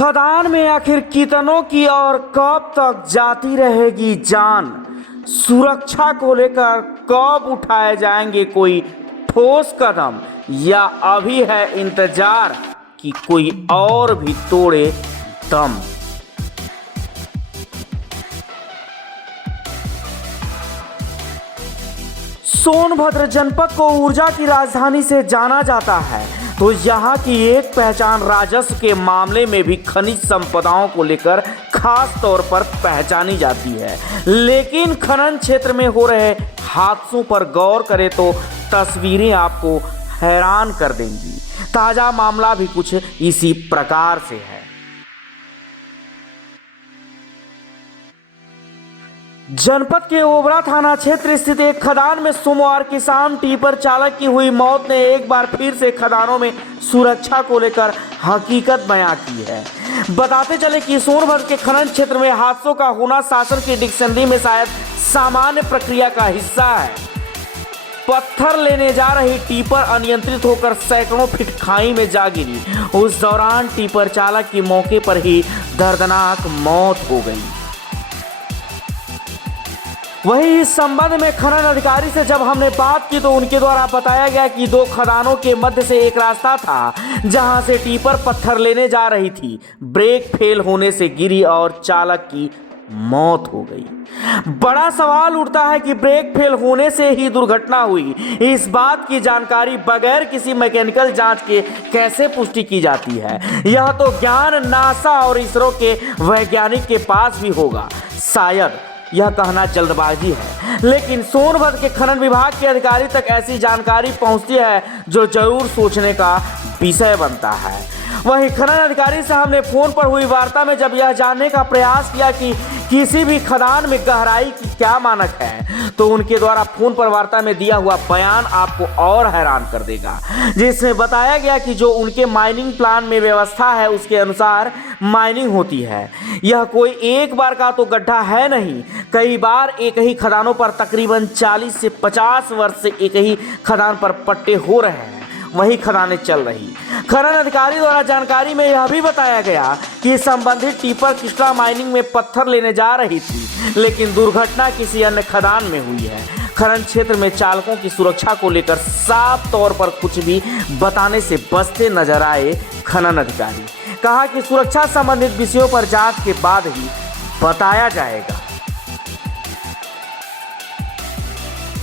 खदान में आखिर कितनों की और कब तक जाती रहेगी जान। सुरक्षा को लेकर कब उठाए जाएंगे कोई ठोस कदम, या अभी है इंतजार कि कोई और भी तोड़े दम। सोनभद्र जनपद को ऊर्जा की राजधानी से जाना जाता है, तो यहाँ की एक पहचान राजस्व के मामले में भी खनिज संपदाओं को लेकर खास तौर पर पहचानी जाती है। लेकिन खनन क्षेत्र में हो रहे हादसों पर गौर करें तो तस्वीरें आपको हैरान कर देंगी। ताजा मामला भी कुछ इसी प्रकार से है। जनपद के ओबरा थाना क्षेत्र स्थित एक खदान में सोमवार की शाम टिपर चालक की हुई मौत ने एक बार फिर से खदानों में सुरक्षा को लेकर हकीकत बयां की है। बताते चले कि सोनभद्र के खनन क्षेत्र में हादसों का होना शासन की डिक्शनरी में शायद सामान्य प्रक्रिया का हिस्सा है। पत्थर लेने जा रही टिपर अनियंत्रित होकर सैकड़ों फीट खाई में जा गिरी। उस दौरान टिपर चालक की मौके पर ही दर्दनाक मौत हो गई। वहीं इस संबंध में खनन अधिकारी से जब हमने बात की तो उनके द्वारा बताया गया कि दो खदानों के मध्य से एक रास्ता था जहां से टिपर पत्थर लेने जा रही थी। ब्रेक फेल होने से गिरी और चालक की मौत हो गई। बड़ा सवाल उठता है कि ब्रेक फेल होने से ही दुर्घटना हुई। इस बात की जानकारी बगैर किसी मैकेनिकल जांच के कैसे पुष्टि की जाती है? यह तो ज्ञान नासा और इसरो के वैज्ञानिक के पास भी होगा। शायद यह कहना जल्दबाजी है, लेकिन सोनभद्र के खनन विभाग के अधिकारी तक ऐसी जानकारी पहुंचती है जो जरूर सोचने का विषय बनता है। वहीं खनन अधिकारी से हमने फोन पर हुई वार्ता में जब यह जानने का प्रयास किया कि किसी भी खदान में गहराई की क्या मानक है, तो उनके द्वारा फोन पर वार्ता में दिया हुआ बयान आपको और हैरान कर देगा, जिसमें बताया गया कि जो उनके माइनिंग प्लान में व्यवस्था है उसके अनुसार माइनिंग होती है। यह कोई एक बार का तो गड्ढा है नहीं, कई बार एक ही खदानों पर तकरीबन 40 से 50 वर्ष से एक ही खदान पर पट्टे हो रहे हैं, वही खदानें चल रही। खनन अधिकारी द्वारा जानकारी में यह भी बताया गया कि संबंधित टिपर कृष्णा माइनिंग में पत्थर लेने जा रही थी, लेकिन दुर्घटना किसी अन्य खदान में हुई है। खनन क्षेत्र में चालकों की सुरक्षा को लेकर साफ तौर पर कुछ भी बताने से बचते नजर आए खनन अधिकारी। कहा कि सुरक्षा संबंधित विषयों पर जांच के बाद ही बताया जाएगा।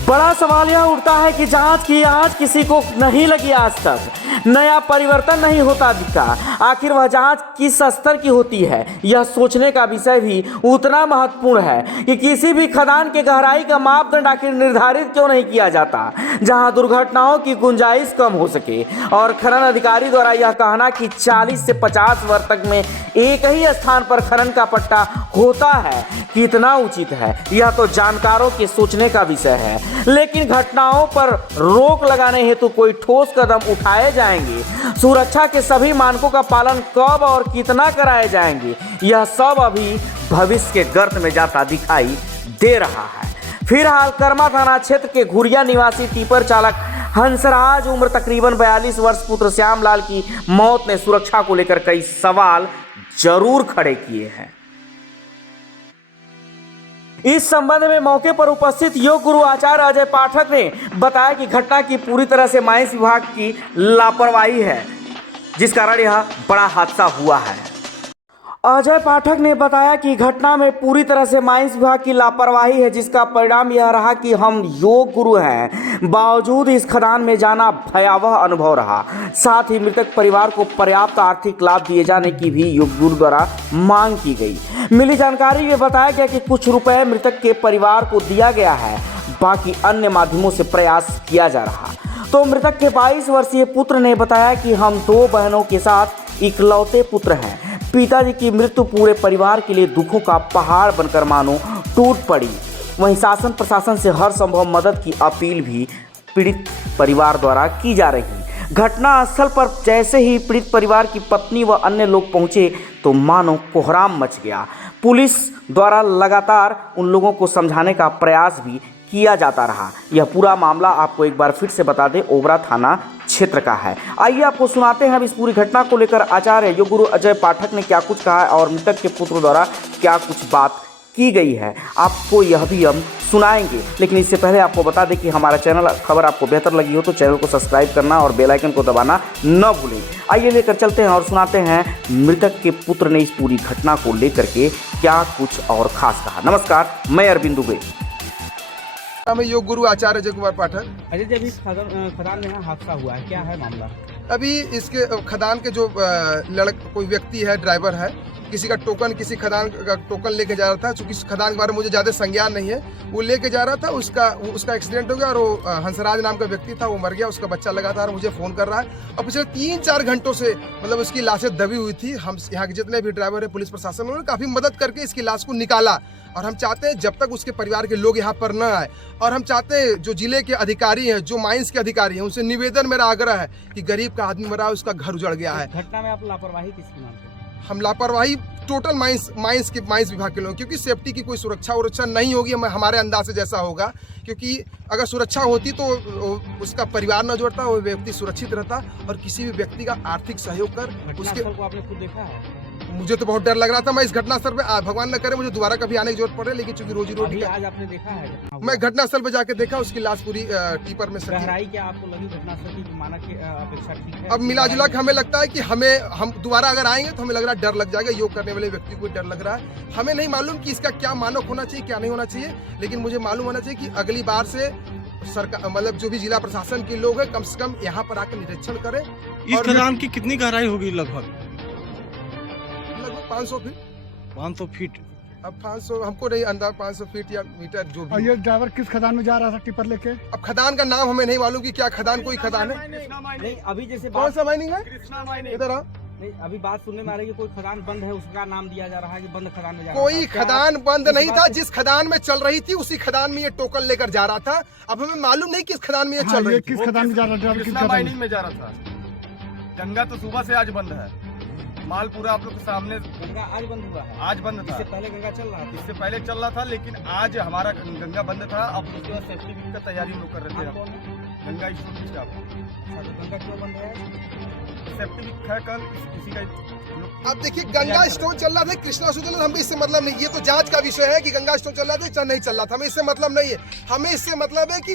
बड़ा सवाल यह उठता है कि जांच की आंच किसी को नहीं लगी आज तक, नया परिवर्तन नहीं होता दिखा। आखिर वह जांच किस स्तर की होती है, यह सोचने का विषय भी उतना महत्वपूर्ण है कि किसी भी खदान के गहराई का मापदंड आखिर निर्धारित क्यों नहीं किया जाता, जहां दुर्घटनाओं की गुंजाइश कम हो सके। और खनन अधिकारी द्वारा यह कहना कि 40 से 50 वर्ष तक में एक ही स्थान पर खनन का पट्टा होता है, कितना उचित है, यह तो जानकारों के सोचने का विषय है। लेकिन घटनाओं पर रोक लगाने हेतु कोई ठोस कदम उठाए जाएंगे। सुरक्षा के सभी मानकों का पालन कब और कितना कराए जाएंगे, यह सब अभी भविष्य के गर्त में जाता दिखाई दे रहा है। फिलहाल कर्मा थाना क्षेत्र के घुरिया निवासी टिपर चालक हंसराज उम्र तकरीबन 42 वर्ष पुत्र श्यामलाल की मौत ने सुरक्षा को लेकर कई सवाल जरूर खड़े किए हैं। इस संबंध में मौके पर उपस्थित योग गुरु आचार्य अजय पाठक ने बताया कि घटना की पूरी तरह से माइंस विभाग की लापरवाही है, जिस कारण यह बड़ा हादसा हुआ है। अजय पाठक ने बताया कि घटना में पूरी तरह से माइंस विभाग की लापरवाही है, जिसका परिणाम यह रहा कि हम योग गुरु हैं, बावजूद इस खदान में जाना भयावह अनुभव रहा। साथ ही मृतक परिवार को पर्याप्त आर्थिक लाभ दिए जाने की भी योग गुरु द्वारा मांग की गई। मिली जानकारी में बताया गया कि कुछ रुपए मृतक के परिवार को दिया गया है, बाकी अन्य माध्यमों से प्रयास किया जा रहा। तो मृतक के 22 वर्षीय पुत्र ने बताया कि हम 2 बहनों के साथ इकलौते पुत्र हैं। पिताजी की मृत्यु पूरे परिवार के लिए दुखों का पहाड़ बनकर मानो टूट पड़ी। वहीं शासन प्रशासन से हर संभव मदद की अपील भी पीड़ित परिवार द्वारा की जा रही। घटना स्थल पर जैसे ही पीड़ित परिवार की पत्नी व अन्य लोग पहुंचे तो मानो कोहराम मच गया। पुलिस द्वारा लगातार उन लोगों को समझाने का प्रयास भी किया जाता रहा। यह पूरा मामला आपको एक बार फिर से बता दें, ओबरा थाना क्षेत्र का है। आइए आपको सुनाते हैं अब इस पूरी घटना को लेकर आचार्य योग गुरु अजय पाठक ने क्या कुछ कहा है और मृतक के पुत्र द्वारा क्या कुछ बात की गई है, आपको यह भी हम सुनाएंगे। लेकिन इससे पहले आपको बता दें कि हमारा चैनल खबर आपको बेहतर लगी हो तो चैनल को सब्सक्राइब करना और बेल आइकन को दबाना न भूलें। आइए लेकर चलते हैं और सुनाते हैं मृतक के पुत्र ने इस पूरी घटना को लेकर के क्या कुछ और खास कहा। नमस्कार, मैं अरविंद दुबे। मैं योग गुरु आचार्य अजय कुमार पाठक। अजय, जब इस खदान में हादसा हुआ है, क्या है मामला? अभी इसके खदान के जो कोई व्यक्ति है, ड्राइवर है, किसी का टोकन, किसी खदान का टोकन लेके जा रहा था। चूंकि इस खदान के बारे में मुझे ज़्यादा संज्ञान नहीं है, वो लेके जा रहा था, उसका एक्सीडेंट हो गया और वो हंसराज नाम का व्यक्ति था, वो मर गया। उसका बच्चा लगातार मुझे फ़ोन कर रहा है और पिछले 3-4 घंटों से मतलब उसकी लाशें दबी हुई थी। हम यहाँ के जितने भी ड्राइवर है, पुलिस प्रशासन, उन्होंने काफ़ी मदद करके इसकी लाश को निकाला। और हम चाहते हैं जब तक उसके परिवार के लोग यहाँ पर न आए, और हम चाहते हैं जो जिले के अधिकारी हैं, जो माइंस के अधिकारी हैं, उनसे निवेदन मेरा आग्रह है कि गरीब का आदमी मरा है, उसका घर उजड़ गया है। घटना में आप लापरवाही किसकी मानते हैं? हम लापरवाही टोटल माइंस विभाग के लोग, क्योंकि सेफ्टी की कोई सुरक्षा नहीं होगी हमारे अंदाज से जैसा होगा। क्योंकि अगर सुरक्षा होती तो उसका परिवार न जोड़ता, वो व्यक्ति सुरक्षित रहता और किसी भी व्यक्ति का आर्थिक सहयोग कर उसके। को आपने खुद देखा है? मुझे तो बहुत डर लग रहा था। मैं इस घटनास्थल पे, भगवान न करे मुझे दोबारा कभी आने की जरूरत पड़े, लेकिन चूंकि रोजी रोटी आज आपने देखा है? मैं घटनास्थल पे जाके देखा, उसकी लाश पूरी टीपर में गहराई क्या आपको लगी घटनास्थल की? माना कि अपेक्षा ठीक है? अब मिला जुला के हमें लगता है कि हम दोबारा अगर आएंगे तो हमें लग रहा है डर लग जाएगा। योग करने वाले व्यक्ति को डर लग रहा है। हमें नहीं मालूम कि इसका क्या मानक होना चाहिए, क्या नहीं होना चाहिए, लेकिन मुझे मालूम होना चाहिए कि अगली बार से सरकार, मतलब जो भी जिला प्रशासन के लोग हैं, कम से कम यहाँ पर आकर निरीक्षण करें। इस खदान की कितनी गहराई होगी? लगभग 500 फीट। 500 फीट। अब 500 हमको नहीं अंदाज, 500 फीट या मीटर जो भी। और ये ड्राइवर किस खदान में जा रहा था टिपर लेके? अब खदान का नाम हमें नहीं मालूम कि क्या खदान, कोई खदान है। नहीं, अभी जैसे कौन सा माइनिंग है? इधर आओ। नहीं, अभी बात सुनने में आ रही है कोई खदान बंद है, उसका नाम दिया जा रहा है कि बंद खदान में जा रहा कोई खदान बंद नहीं था। जिस खदान में चल रही थी उसी खदान में ये टोकन लेकर जा रहा था। अब हमें मालूम नहीं किस खदान में ये चल रही थी। किस खदान में जा रहा था? कृष्णा माइनिंग में जा रहा था। गंगा तो सुबह से आज बंद है। माल पूरा आप लोग के सामने। गंगा आज बंद हुआ है? आज बंद था। इससे पहले गंगा चल रहा था? इससे पहले चल रहा था, लेकिन आज हमारा गंगा बंद था। अब उसके बाद सेफ्टी वीक का तैयारी हम लोग कर रहे थे। गंगा स्टोर की स्टाफ। अच्छा, तो गंगा क्यों बंद है? सेफ्टी वीक है कल, इसी का। अब देखिए, गंगा स्टोन चल रहा था, कृष्णा स्टोन चल रहा था, हमें इससे मतलब नहीं। ये तो जांच का विषय है कि गंगा स्टोन चल रहा था नहीं चल रहा था, हमें इससे मतलब नहीं है। हमें इससे मतलब है कि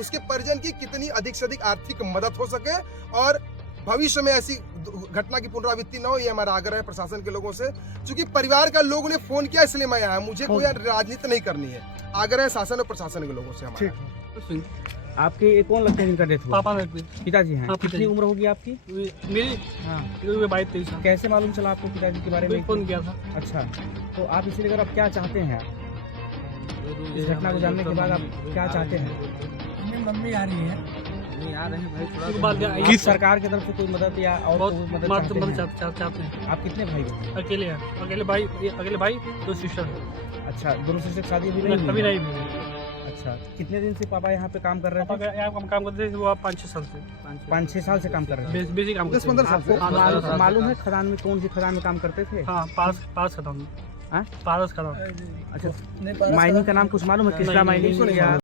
उसके परिजन की कितनी अधिक से अधिक आर्थिक मदद हो सके और भविष्य में ऐसी घटना की पुनरावृत्ति न हो, ये हमारा आग्रह है प्रशासन के लोगों से। क्योंकि परिवार का लोगों ने फोन किया, इसलिए मैं आया। मुझे कोई राजनीति नहीं करनी है। आग्रह है शासन और प्रशासन के लोगों से हमारा। आपके कौन लगते हैं जिनका डेथ हुआ? पापा मेरे पिताजी हैं। हाँ, कितनी पिताजी। उम्र होगी आपकी? मेरी हाँ। 22-23 साल। कैसे मालूम चला आपको पिताजी के बारे में? फोन किया था। अच्छा, तो आप इसी लेकर आप क्या चाहते हैं? इस घटना को जानने के बाद आप क्या चाहते हैं? मम्मी आ रही है। नहीं आ रहे हैं भाई, किस सरकार की तरफ से कोई मदद या और कोई मदद चाहते हैं? आप कितने भाई हैं? अकेले हैं। अकेले भाई 2 सिस्टर है। अच्छा, दोनों सिस्टर की शादी अभी नहीं अभी हुई? नहीं हुई। अच्छा, कितने दिन से पापा यहाँ पे काम कर रहे थे? यहाँ काम करते थे वो आप 5-6 साल से। 5-6 साल से काम कर रहे थे? बेसिक काम करते 10-15 साल से। आपको मालूम है खदान में कौन सी खदान में काम करते थे? हाँ, पारस खदान। हाँ? पारस खदान। अच्छा, माइनिंग का नाम कुछ मालूम है? कृष्णा नहीं, माइनिंग या